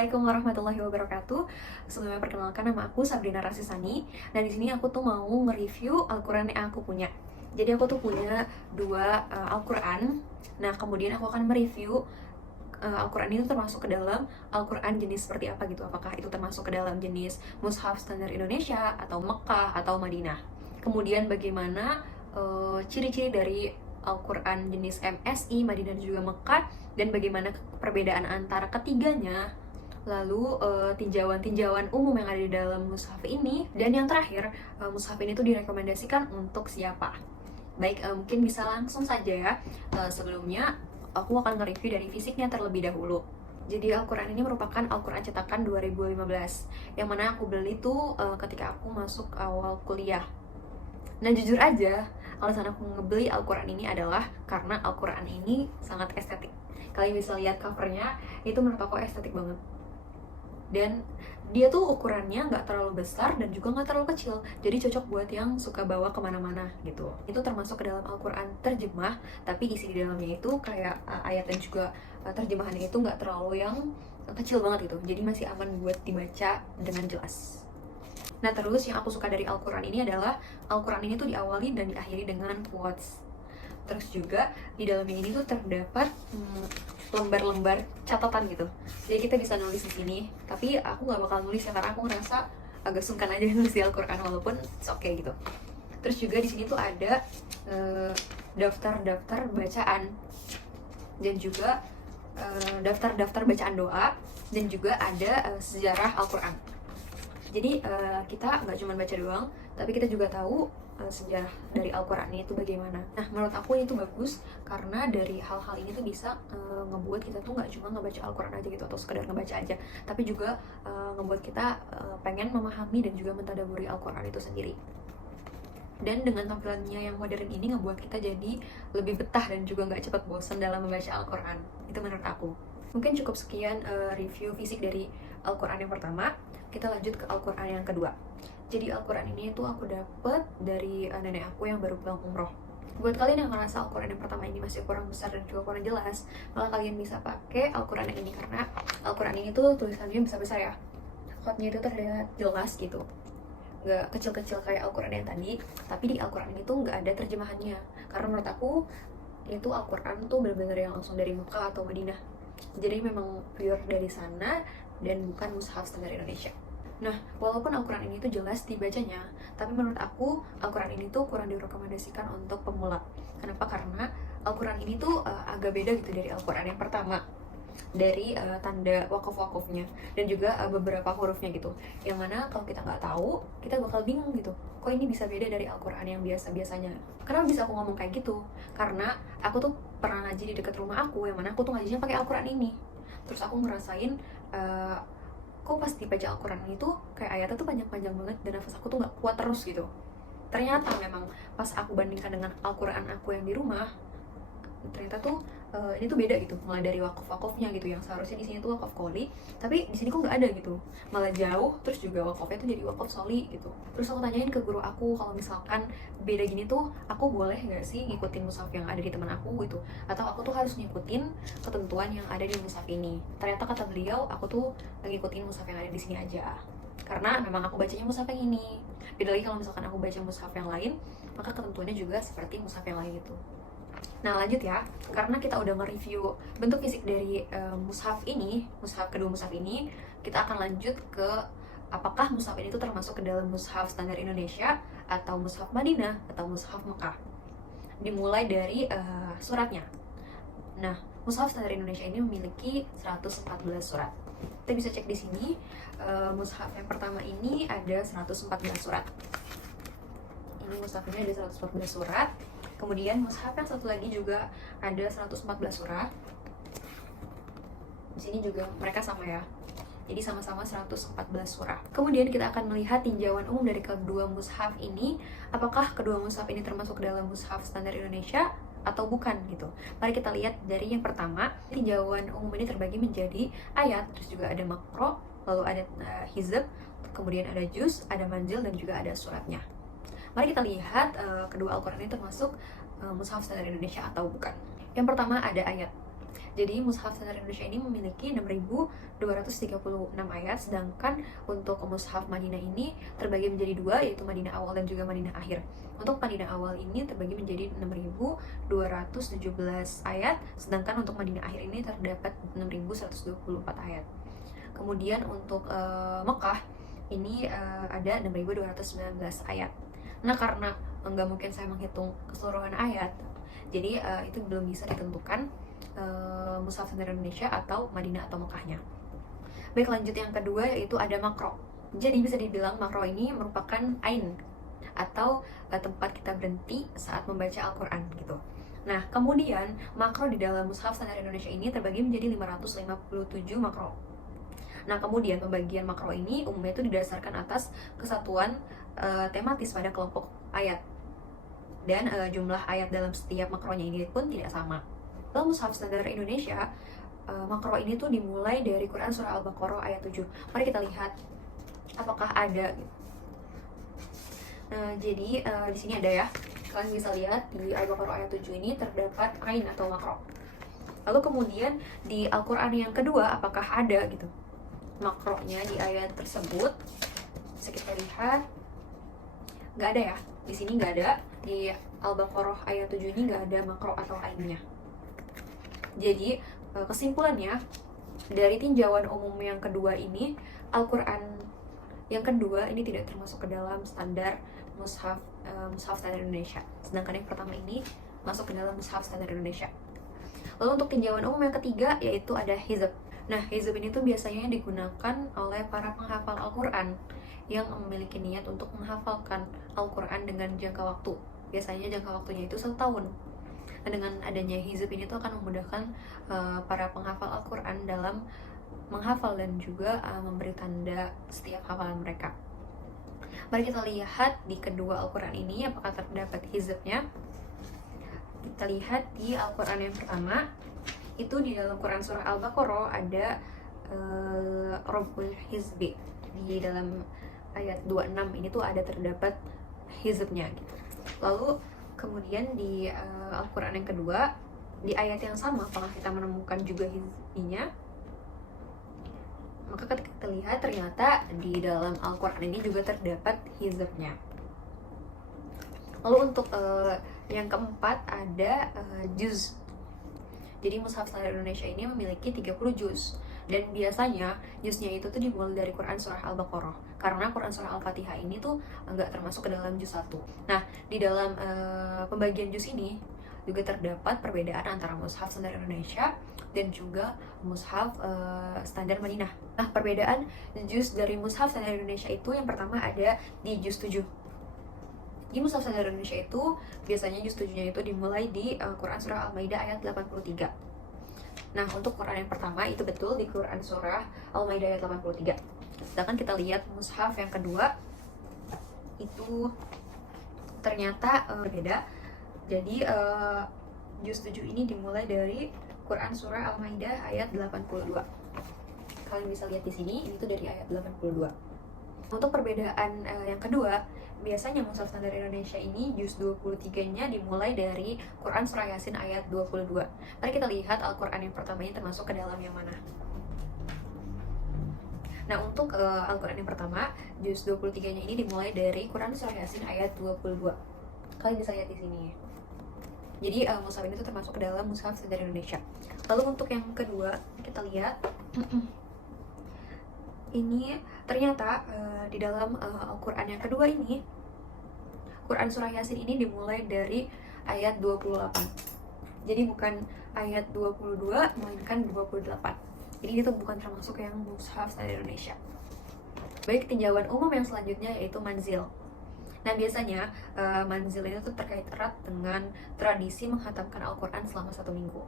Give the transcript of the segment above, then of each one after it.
Assalamualaikum warahmatullahi wabarakatuh. Sebelumnya perkenalkan, nama aku Sabrina Rasisani. Dan di sini aku tuh mau nge-review Al-Quran yang aku punya. Jadi aku tuh punya dua Al-Quran. Nah, kemudian aku akan mereview Al-Quran itu termasuk ke dalam Al-Quran jenis seperti apa gitu. Apakah itu termasuk ke dalam jenis Mushaf Standar Indonesia, atau Mekah, atau Madinah. Kemudian bagaimana ciri-ciri dari Al-Quran jenis MSI, Madinah dan juga Mekah, dan bagaimana perbedaan antara ketiganya. Lalu tinjauan-tinjauan umum yang ada di dalam mushaf ini. Dan yang terakhir, mushaf ini tuh direkomendasikan untuk siapa. Baik, mungkin bisa langsung saja ya. Sebelumnya aku akan nge-review dari fisiknya terlebih dahulu. Jadi Al-Quran ini merupakan Al-Quran cetakan 2015, yang mana aku beli tuh ketika aku masuk awal kuliah. Nah, jujur aja, alasan aku ngebeli Al-Quran ini adalah karena Al-Quran ini sangat estetik. Kalian bisa lihat covernya, itu menurut aku estetik banget. Dan dia tuh ukurannya nggak terlalu besar dan juga nggak terlalu kecil, jadi cocok buat yang suka bawa kemana-mana gitu. Itu termasuk ke dalam Al-Quran terjemah, tapi isi di dalamnya itu kayak ayat dan juga terjemahannya itu nggak terlalu yang kecil banget gitu, jadi masih aman buat dibaca dengan jelas. Nah, terus yang aku suka dari Al-Quran ini adalah Al-Quran ini tuh diawali dan diakhiri dengan quotes. Terus juga di dalamnya ini tuh terdapat lembar-lembar catatan gitu. Jadi kita bisa nulis di sini, tapi aku nggak bakal nulis ya karena aku ngerasa agak sungkan aja nulis di Al-Quran, walaupun it's okay gitu. Terus juga di sini tuh ada daftar-daftar bacaan, dan juga daftar-daftar bacaan doa, dan juga ada sejarah Al-Quran. Jadi kita nggak cuma baca doang, tapi kita juga tahu sejarah dari Al-Quran ini tuh bagaimana. Nah, menurut aku itu bagus karena dari hal-hal ini tuh bisa ngebuat kita tuh nggak cuma ngebaca Al-Quran aja gitu, atau sekedar ngebaca aja, tapi juga ngebuat kita pengen memahami dan juga mentadaburi Al-Quran itu sendiri. Dan dengan tampilannya yang modern ini ngebuat kita jadi lebih betah dan juga nggak cepat bosan dalam membaca Al-Quran. Itu menurut aku. Mungkin cukup sekian review fisik dari Al-Quran yang pertama. Kita lanjut ke Al-Quran yang kedua. Jadi Al-Quran ini tuh aku dapet dari nenek aku yang baru pulang umroh. Buat kalian yang ngerasa Al-Quran yang pertama ini masih kurang besar dan juga kurang jelas, maka kalian bisa pakai Al-Quran yang ini, karena Al-Quran ini tuh tulisannya besar-besar ya. Khotnya itu terlihat jelas gitu, nggak kecil-kecil kayak Al-Quran yang tadi. Tapi di Al-Quran itu nggak ada terjemahannya, karena menurut aku itu Al-Quran tuh benar-benar yang langsung dari Mekah atau Madinah. Jadi memang pure dari sana dan bukan mushaf standar Indonesia. Nah, walaupun Al-Quran ini tuh jelas dibacanya, tapi menurut aku Al-Quran ini tuh kurang direkomendasikan untuk pemula. Kenapa? Karena Al-Quran ini tuh agak beda gitu dari Al-Quran yang pertama, dari tanda wakaf-wakafnya dan juga beberapa hurufnya gitu, yang mana kalau kita nggak tahu, kita bakal bingung gitu, kok ini bisa beda dari Al-Quran yang biasa-biasanya. Kenapa bisa aku ngomong kayak gitu? Karena aku tuh pernah ngaji di dekat rumah aku, yang mana aku tuh ngajinya pakai Al-Quran ini. Terus aku ngerasain kok pas dibaca Al-Quran itu kayak ayatnya tuh panjang-panjang banget, dan nafas aku tuh nggak kuat terus gitu. Ternyata memang pas aku bandingkan dengan Al-Quran aku yang di rumah, ternyata tuh ini tuh beda gitu, mulai dari wakaf-wakafnya gitu, yang seharusnya di sini tuh wakaf qoli, tapi di sini kok nggak ada gitu, malah jauh. Terus juga wakafnya tuh jadi wakaf soli gitu. Terus aku tanyain ke guru aku, kalau misalkan beda gini tuh aku boleh nggak sih ngikutin mushaf yang ada di teman aku gitu, atau aku tuh harus ngikutin ketentuan yang ada di mushaf ini. Ternyata kata beliau, aku tuh ngikutin mushaf yang ada di sini aja, karena memang aku bacanya mushaf yang ini. Beda lagi kalau misalkan aku baca mushaf yang lain, maka ketentuannya juga seperti mushaf yang lain gitu. Nah, lanjut ya, karena kita udah nge-review bentuk fisik dari mushaf ini, kedua mushaf ini, kita akan lanjut ke apakah mushaf ini tuh termasuk ke dalam mushaf standar Indonesia, atau mushaf Madinah, atau mushaf Mekah. Dimulai dari suratnya. Nah, mushaf standar Indonesia ini memiliki 114 surat. Kita bisa cek di sini, mushaf yang pertama ini ada 114 surat. Ini mushaf ini ada 114 surat. Kemudian mushaf yang satu lagi juga ada 114 surat. Di sini juga mereka sama ya. Jadi sama-sama 114 surat. Kemudian kita akan melihat tinjauan umum dari kedua mushaf ini. Apakah kedua mushaf ini termasuk dalam mushaf standar Indonesia atau bukan gitu. Mari kita lihat dari yang pertama. Tinjauan umum ini terbagi menjadi ayat, terus juga ada makro, lalu ada hizb, kemudian ada juz, ada manzil, dan juga ada suratnya. Mari kita lihat kedua Al-Quran ini termasuk mushaf standar Indonesia atau bukan. Yang pertama ada ayat. Jadi mushaf standar Indonesia ini memiliki 6.236 ayat, sedangkan untuk mushaf Madinah ini terbagi menjadi dua, yaitu Madinah awal dan juga Madinah akhir. Untuk Madinah awal ini terbagi menjadi 6.217 ayat, sedangkan untuk Madinah akhir ini terdapat 6.124 ayat. Kemudian untuk Mekah ini ada 6.219 ayat. Nah, karena nggak mungkin saya menghitung keseluruhan ayat, jadi itu belum bisa ditentukan mushaf standar Indonesia atau Madinah atau Mekahnya. Baik, lanjut yang kedua yaitu ada makro. Jadi bisa dibilang makro ini merupakan ain atau tempat kita berhenti saat membaca Al-Quran gitu. Nah, kemudian makro di dalam mushaf standar Indonesia ini terbagi menjadi 557 makro. Nah, kemudian pembagian makro ini umumnya itu didasarkan atas kesatuan tematis pada kelompok ayat. Dan jumlah ayat dalam setiap makronya ini pun tidak sama. Dalam mushaf standar Indonesia, makro ini tuh dimulai dari Quran surah Al-Baqarah ayat 7. Mari kita lihat apakah ada. Nah, jadi di sini ada ya. Kalian bisa lihat di Al-Baqarah ayat 7 ini terdapat ain atau makro. Lalu kemudian di Al-Quran yang kedua apakah ada gitu makronya di ayat tersebut? Bisa kita lihat. Nggak ada ya. Di sini nggak ada. Di Al-Baqarah ayat 7 ini nggak ada makro atau ainnya. Jadi kesimpulannya dari tinjauan umum yang kedua ini, Al-Quran yang kedua ini tidak termasuk ke dalam standar mushaf standar Indonesia, sedangkan yang pertama ini masuk ke dalam mushaf standar Indonesia. Lalu untuk tinjauan umum yang ketiga yaitu ada hizb. Nah, hizb ini tuh biasanya digunakan oleh para penghafal Al-Quran yang memiliki niat untuk menghafalkan Al-Quran dengan jangka waktu. Biasanya jangka waktunya itu 1 tahun. Nah, dengan adanya hizb ini tuh akan memudahkan para penghafal Al-Quran dalam menghafal dan juga memberi tanda setiap hafalan mereka. Mari kita lihat di kedua Al-Quran ini apakah terdapat hizbnya. Kita lihat di Al-Quran yang pertama, itu di dalam Quran surah Al-Baqarah ada Rabbul Hizbi. Di dalam ayat 26 ini tuh ada terdapat hizbnya gitu. Lalu kemudian di Al-Quran yang kedua, di ayat yang sama apakah kita menemukan juga hizbinya? Maka ketika kita lihat ternyata di dalam Al-Quran ini juga terdapat hizbnya. Lalu untuk yang keempat ada juz. Jadi mushaf standar Indonesia ini memiliki 30 juz. Dan biasanya juznya itu tuh dimulai dari Quran surah Al-Baqarah, karena Quran surah Al-Fatihah ini tuh enggak termasuk ke dalam juz 1. Nah, di dalam pembagian juz ini juga terdapat perbedaan antara mushaf standar Indonesia dan juga mushaf standar Madinah. Nah, perbedaan juz dari mushaf standar Indonesia itu yang pertama ada di juz 7. Di mushaf standar Indonesia itu biasanya juz 7-nya itu dimulai di Quran surah Al-Maidah ayat 83. Nah, untuk Quran yang pertama itu betul di Quran surah Al-Maidah ayat 83. Sedangkan kita lihat mushaf yang kedua itu ternyata berbeda. Jadi juz 7 ini dimulai dari Quran surah Al-Maidah ayat 82. Kalian bisa lihat di sini, ini tuh dari ayat 82. Untuk perbedaan yang kedua, biasanya mushaf standar Indonesia ini juz 23-nya dimulai dari Quran surah Yasin ayat 22. Mari kita lihat Al-Quran yang pertamanya termasuk ke dalam yang mana. Nah, untuk Al-Quran yang pertama, juz 23-nya ini dimulai dari Quran surah Yasin ayat 22. Kalian bisa lihat di sini. Jadi mushaf ini tuh termasuk ke dalam mushaf standar Indonesia. Lalu untuk yang kedua, kita lihat ini ternyata di dalam Al-Quran yang kedua ini, Quran surah Yasin ini dimulai dari ayat 28. Jadi bukan ayat 22 melainkan 28. Jadi itu bukan termasuk yang mushaf standar Indonesia. Baik, tinjauan umum yang selanjutnya yaitu manzil. Nah, biasanya manzil ini tuh terkait erat dengan tradisi menghatamkan Al-Quran selama 1 minggu.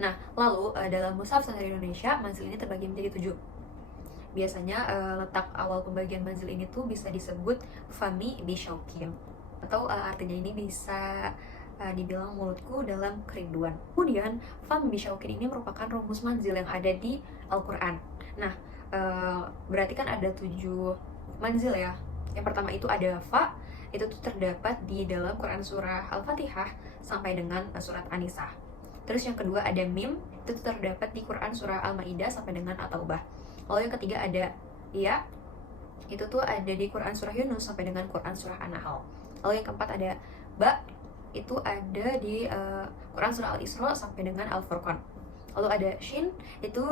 Nah, lalu dalam mushaf standar Indonesia, manzil ini terbagi menjadi 7. Biasanya letak awal pembagian manzil ini tuh bisa disebut fami bisyaukin, atau artinya ini bisa dibilang mulutku dalam kerinduan. Kemudian fami bisyaukin ini merupakan rumus manzil yang ada di Al-Quran. Nah, berarti kan ada 7 manzil ya. Yang pertama itu ada fa, itu tuh terdapat di dalam Quran surah Al-Fatihah sampai dengan surat An-Nisa. Terus yang kedua ada mim, itu terdapat di Quran surah Al-Maidah sampai dengan At-Taubah. Lalu yang ketiga ada ya, itu tuh ada di Quran surah Yunus sampai dengan Quran surah An-Nahl. Lalu yang keempat ada ba, itu ada di Quran surah Al-Isra sampai dengan Al-Furqan. Lalu ada shin, itu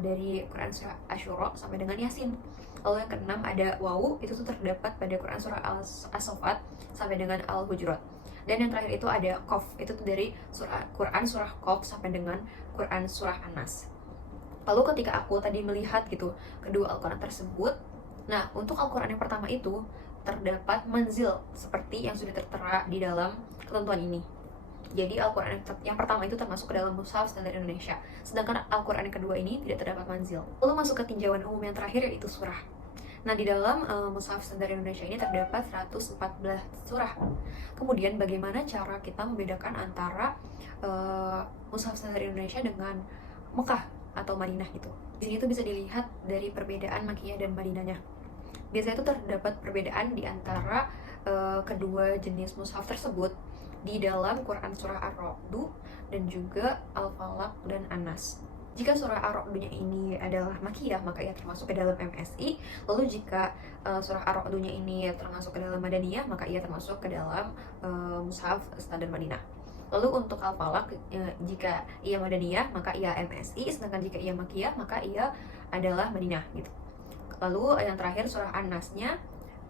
dari Quran surah Asyura sampai dengan Yasin. Lalu yang keenam ada wawu, itu tuh terdapat pada Quran surah As-Saffat sampai dengan Al-Hujurat. Dan yang terakhir itu ada Qaf, itu tuh dari Quran surah Qaf sampai dengan Quran surah An-Nas. Lalu ketika aku tadi melihat gitu kedua Al-Quran tersebut, nah untuk Al-Quran yang pertama itu terdapat manzil seperti yang sudah tertera di dalam ketentuan ini. Jadi Al-Quran yang pertama itu termasuk ke dalam Mushaf Standar Indonesia, sedangkan Al-Quran yang kedua ini tidak terdapat manzil. Lalu masuk ke tinjauan umum yang terakhir, yaitu surah. Nah, di dalam Mushaf Standar Indonesia ini terdapat 114 surah. Kemudian bagaimana cara kita membedakan antara Mushaf Standar Indonesia dengan Mekah atau Madinah gitu. Di sini tuh bisa dilihat dari perbedaan Makkiyah dan Madinahnya. Biasanya itu terdapat perbedaan di antara kedua jenis mushaf tersebut di dalam Quran surah Ar-Ra'd dan juga Al-Falaq dan An-Nas. Jika surah Ar-Ra'd-nya ini adalah Makkiyah, maka ia termasuk ke dalam MSI. Lalu jika surah Ar-Ra'd-nya ini termasuk ke dalam Madaniyah, maka ia termasuk ke dalam Mushaf Standar Madinah. Lalu untuk Al-Falaq, jika ia Madaniyah, maka ia MSI. Sedangkan jika ia Makkiyah, maka ia adalah Madinah gitu. Lalu yang terakhir surah An-Nasnya,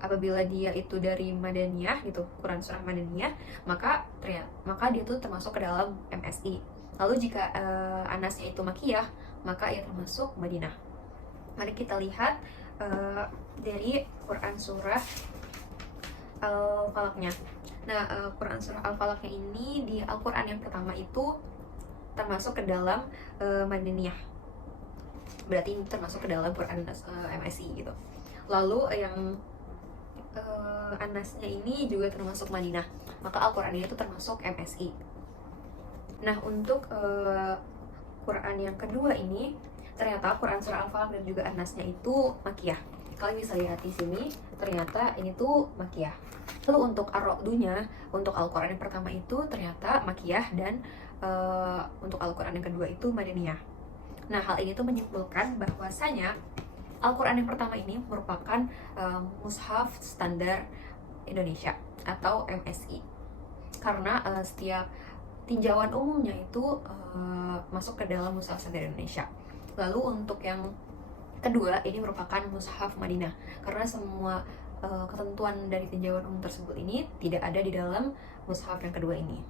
apabila dia itu dari Madaniyah gitu, Quran surah Madaniyah, maka dia tuh termasuk ke dalam MSI. Lalu jika An-Nasnya itu Makkiyah, maka ia termasuk Madinah. Mari kita lihat dari Quran surah Al-Falaqnya. Nah, Quran surah Al-Falaqnya ini di Al-Quran yang pertama itu termasuk ke dalam Madaniyah. Berarti ini termasuk ke dalam Quran MSI gitu. Lalu yang An-Nasnya ini juga termasuk Madinah. Maka Al-Quran ini itu termasuk MSI. Nah, untuk Quran yang kedua ini ternyata Quran surah Al-Falaq dan juga An-Nasnya itu Makkiyah. Kalian bisa lihat di sini, ternyata ini tuh Makkiyah. Lalu untuk Ar-Ra'd-nya, untuk Al-Quran yang pertama itu ternyata Makkiyah, dan untuk Al-Quran yang kedua itu Madaniyah. Nah, hal ini tuh menyimpulkan bahwasanya Al-Quran yang pertama ini merupakan Mushaf Standar Indonesia atau MSI. Karena setiap tinjauan umumnya itu masuk ke dalam Mushaf Standar Indonesia. Lalu untuk yang kedua ini merupakan Mushaf Madinah, karena semua ketentuan dari tinjauan umum tersebut ini tidak ada di dalam Mushaf yang kedua ini.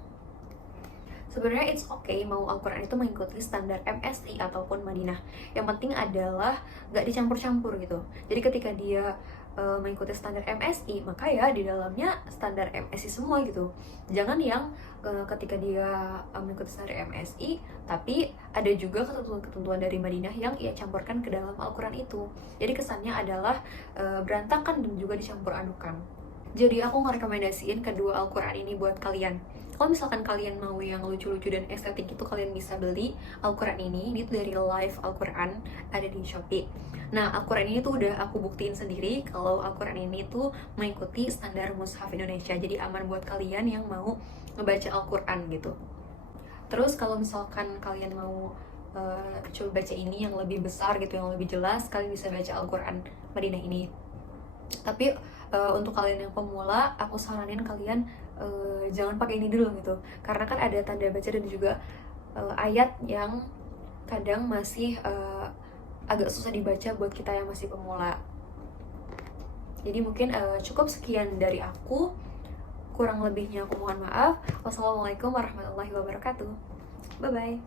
Sebenarnya it's okay mau Al-Quran itu mengikuti standar MSI ataupun Madinah. Yang penting adalah gak dicampur-campur gitu. Jadi ketika dia mengikuti standar MSI, maka ya di dalamnya standar MSI semua gitu. Jangan yang ketika dia mengikuti standar MSI, tapi ada juga ketentuan-ketentuan dari Madinah yang ia campurkan ke dalam Al-Quran itu. Jadi kesannya adalah berantakan dan juga dicampur adukan. Jadi aku ngerekomendasiin kedua Al-Quran ini buat kalian. Kalau misalkan kalian mau yang lucu-lucu dan estetik itu, kalian bisa beli Al-Quran ini. Ini tuh dari Live Al-Quran, ada di Shopee. Nah, Al-Quran ini tuh udah aku buktiin sendiri kalau Al-Quran ini tuh mengikuti standar Mushaf Indonesia. Jadi aman buat kalian yang mau ngebaca Al-Quran gitu. Terus kalau misalkan kalian mau coba baca ini yang lebih besar gitu, yang lebih jelas, kalian bisa baca Al-Quran Madinah ini. Tapi untuk kalian yang pemula, aku saranin kalian jangan pakai ini dulu gitu, karena kan ada tanda baca dan juga ayat yang kadang masih agak susah dibaca buat kita yang masih pemula. Jadi mungkin cukup sekian dari aku, kurang lebihnya aku mohon maaf. Wassalamualaikum warahmatullahi wabarakatuh. Bye bye.